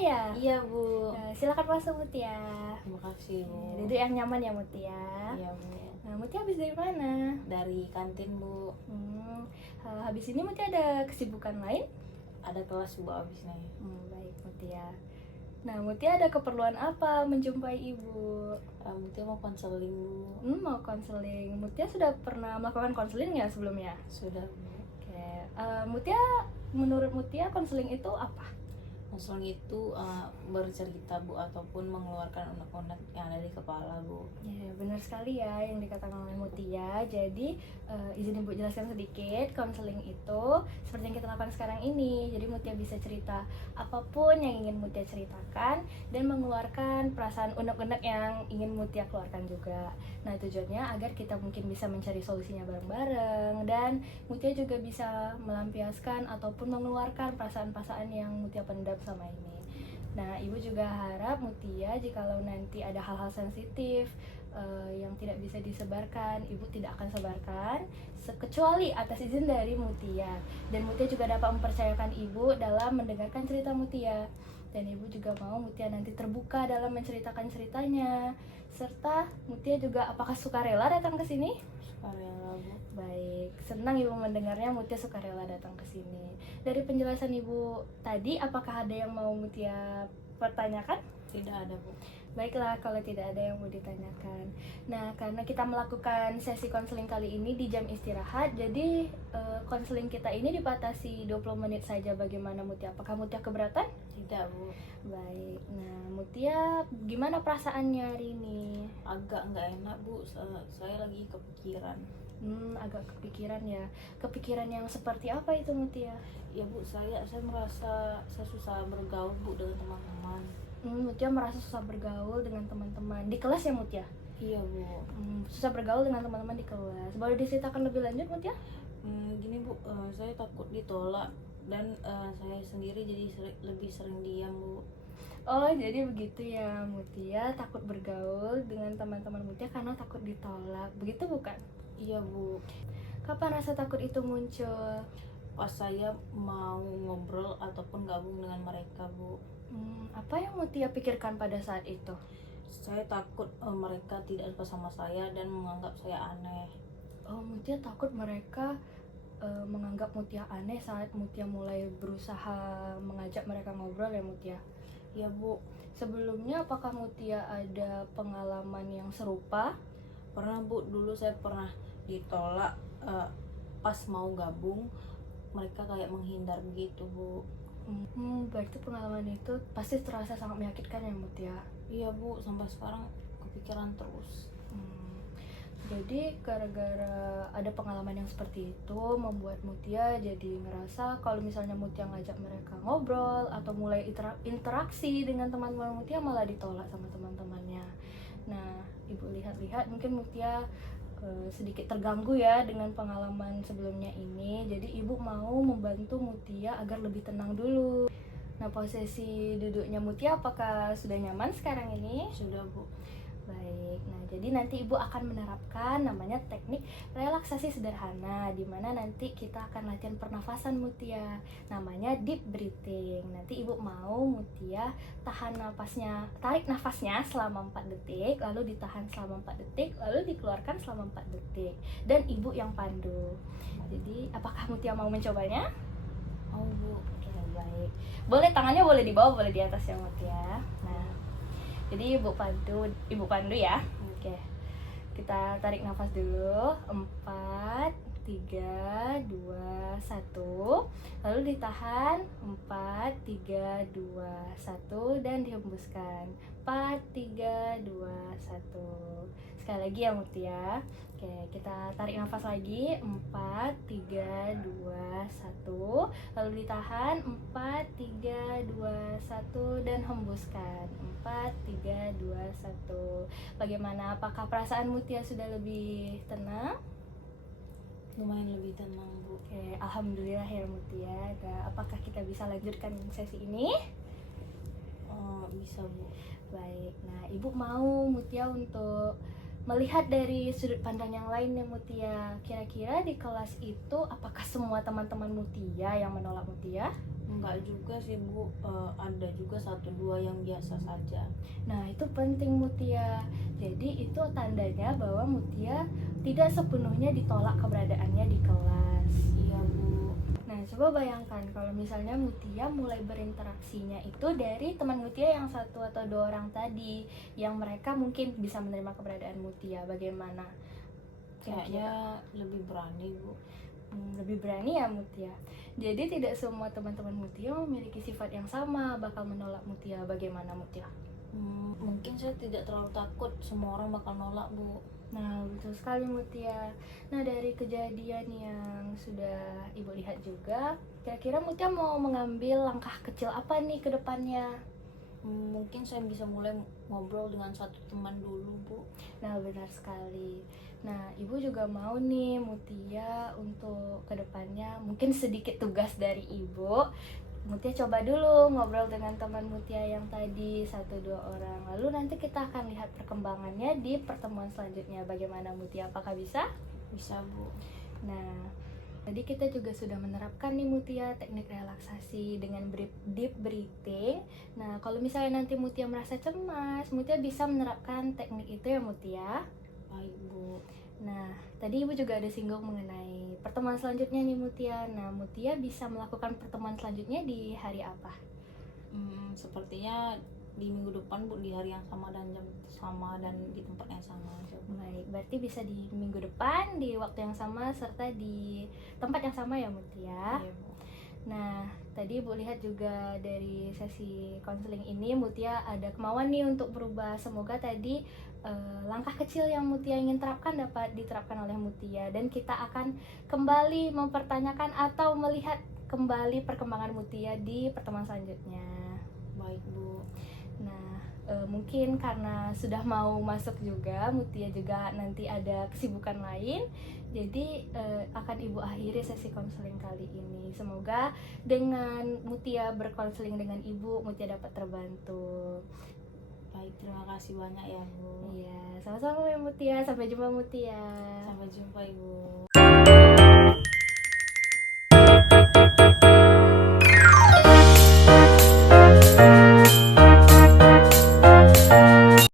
ya? Iya Bu. Nah, silakan masuk Mutia. Terima kasih Bu. Duduk yang nyaman ya Mutia. Iya Bu. Nah, Mutia habis dari mana? Dari kantin Bu. Habis ini Mutia ada kesibukan lain? Ada kelas Bu abis nih. Baik Mutia. Nah, Mutia ada keperluan apa menjumpai ibu? Mutia mau konseling Bu. Mau konseling. Mutia sudah pernah melakukan konseling ya sebelumnya? Sudah Bu. Oke. Mutia, menurut Mutia konseling itu apa? Konseling itu bercerita Bu ataupun mengeluarkan unek-unek yang ada di kepala Bu. Ya, benar sekali ya yang dikatakan oleh Mutia. Jadi izin Ibu jelaskan sedikit. Konseling itu seperti yang kita lakukan sekarang ini. Jadi Mutia bisa cerita apapun yang ingin Mutia ceritakan dan mengeluarkan perasaan unek-unek yang ingin Mutia keluarkan juga. Nah, tujuannya agar kita mungkin bisa mencari solusinya bareng-bareng dan Mutia juga bisa melampiaskan ataupun mengeluarkan perasaan-perasaan yang Mutia pendam sama ini. Nah, Ibu juga harap Mutia jikalau nanti ada hal-hal sensitif yang tidak bisa disebarkan, Ibu tidak akan sebarkan kecuali atas izin dari Mutia. Dan Mutia juga dapat mempercayakan Ibu dalam mendengarkan cerita Mutia. Dan Ibu juga mau Mutia nanti terbuka dalam menceritakan ceritanya. Serta Mutia juga apakah sukarela datang ke sini? Sukarela Bu. Baik, senang Ibu mendengarnya Mutia sukarela datang ke sini. Dari penjelasan Ibu tadi, apakah ada yang mau Mutia pertanyakan? Tidak ada Bu. Baiklah, kalau tidak ada yang mau ditanyakan. Nah, karena kita melakukan sesi konseling kali ini di jam istirahat, jadi konseling kita ini dibatasi 20 menit saja. Bagaimana Mutia? Apakah Mutia keberatan? Tidak Bu. Baik, nah Mutia gimana perasaannya hari ini? Agak nggak enak Bu. Saya lagi kepikiran. Agak kepikiran ya. Kepikiran yang seperti apa itu Mutia? Ya Bu, saya merasa saya susah bergaul Bu dengan teman-teman. Mutia merasa susah bergaul dengan teman-teman di kelas ya Mutia? Iya Bu. Susah bergaul dengan teman-teman di kelas. Boleh diceritakan lebih lanjut Mutia? Gini Bu, saya takut ditolak dan saya sendiri jadi lebih sering diam Bu. Oh, jadi begitu ya Mutia, takut bergaul dengan teman-teman Mutia karena takut ditolak. Begitu bukan? Iya Bu. Kapan rasa takut itu muncul? Pas saya mau ngobrol ataupun gabung dengan mereka Bu. Apa yang Mutia pikirkan pada saat itu? Saya takut mereka tidak suka sama saya dan menganggap saya aneh. Oh, Mutia takut mereka menganggap Mutia aneh saat Mutia mulai berusaha mengajak mereka ngobrol ya Mutia? Ya Bu. Sebelumnya apakah Mutia ada pengalaman yang serupa? Pernah Bu, dulu saya pernah ditolak pas mau gabung, mereka kayak menghindar begitu Bu. Berarti pengalaman itu pasti terasa sangat menyakitkan ya Mutia? Iya Bu, sampai sekarang kepikiran terus. Jadi gara-gara ada pengalaman yang seperti itu membuat Mutia jadi ngerasa kalau misalnya Mutia ngajak mereka ngobrol atau mulai interaksi dengan teman-teman Mutia malah ditolak sama teman-temannya. Nah, Ibu lihat-lihat mungkin Mutia sedikit terganggu ya dengan pengalaman sebelumnya ini. Jadi Ibu mau membantu Mutia agar lebih tenang dulu. Nah, posisi duduknya Mutia apakah sudah nyaman sekarang ini? Sudah Bu. Baik, nah jadi nanti Ibu akan menerapkan namanya teknik relaksasi sederhana, di mana nanti kita akan latihan pernafasan Mutia, namanya deep breathing. Nanti Ibu mau Mutia tahan nafasnya, tarik nafasnya selama 4 detik, lalu ditahan selama 4 detik, lalu dikeluarkan selama 4 detik, dan Ibu yang pandu. Jadi apakah Mutia mau mencobanya? Mau Bu. Oke, baik. Boleh tangannya boleh di bawah, boleh di atas ya Mutia. Nah, jadi Ibu pandu ya. Oke. Kita tarik nafas dulu. 4, 3, 2, 1. Lalu ditahan. 4, 3, 2, 1 dan dihembuskan. 4, 3, 2, 1. Sekali lagi ya Mutia. Oke, kita tarik nafas lagi. 4, 3, 2, 1. Lalu ditahan. 4, 3, 2, 1 dan hembuskan. 4, 3, 2, 1. Bagaimana? Apakah perasaan Mutia sudah lebih tenang? Lumayan lebih tenang Bu. Oke, alhamdulillah ya Mutia. Nah, apakah kita bisa lanjutkan sesi ini? Bisa Bu. Baik. Nah, Ibu mau Mutia untuk melihat dari sudut pandang yang lain ya Mutia. Kira-kira di kelas itu apakah semua teman-teman Mutia yang menolak Mutia? Enggak juga sih Bu, ada juga satu dua yang biasa saja. Nah, itu penting Mutia. Jadi itu tandanya bahwa Mutia tidak sepenuhnya ditolak keberadaannya di kelas. Iya Bu. Nah, coba bayangkan kalau misalnya Mutia mulai berinteraksinya itu dari teman Mutia yang satu atau dua orang tadi, yang mereka mungkin bisa menerima keberadaan Mutia. Bagaimana? Kayaknya lebih berani Bu. Lebih berani ya Mutia. Jadi tidak semua teman-teman Mutia memiliki sifat yang sama bakal menolak Mutia. Bagaimana Mutia? Mungkin saya tidak terlalu takut, semua orang bakal nolak Bu. Nah, betul sekali Mutia. Nah, dari kejadian yang sudah Ibu lihat juga, kira-kira Mutia mau mengambil langkah kecil apa nih ke depannya? Mungkin saya bisa mulai ngobrol dengan satu teman dulu Bu. Nah, benar sekali. Nah, Ibu juga mau nih Mutia untuk kedepannya mungkin sedikit tugas dari Ibu. Mutia coba dulu ngobrol dengan teman Mutia yang tadi 1-2 orang. Lalu nanti kita akan lihat perkembangannya di pertemuan selanjutnya. Bagaimana Mutia? Apakah bisa? Bisa Bu. Nah, tadi kita juga sudah menerapkan nih Mutia teknik relaksasi dengan deep breathing. Nah, kalau misalnya nanti Mutia merasa cemas, Mutia bisa menerapkan teknik itu ya Mutia. Baik Bu. Nah, tadi Ibu juga ada singgung mengenai pertemuan selanjutnya nih Mutia. Nah, Mutia bisa melakukan pertemuan selanjutnya di hari apa? Sepertinya di minggu depan Bu, di hari yang sama dan jam sama dan di tempat yang sama aja Bu. Baik, berarti bisa di minggu depan, di waktu yang sama, serta di tempat yang sama ya Mutia. Iya Bu. Nah, tadi Ibu lihat juga dari sesi konseling ini Mutia ada kemauan nih untuk berubah. Semoga tadi langkah kecil yang Mutia ingin terapkan dapat diterapkan oleh Mutia, dan kita akan kembali mempertanyakan atau melihat kembali perkembangan Mutia di pertemuan selanjutnya. Baik Bu. Nah, mungkin karena sudah mau masuk juga, Mutia juga nanti ada kesibukan lain. Jadi akan Ibu akhiri sesi konseling kali ini. Semoga dengan Mutia berkonseling dengan Ibu, Mutia dapat terbantu. Baik, terima kasih banyak ya Bu. Iya, sama-sama ya Mutia. Sampai jumpa Mutia. Sampai jumpa Ibu.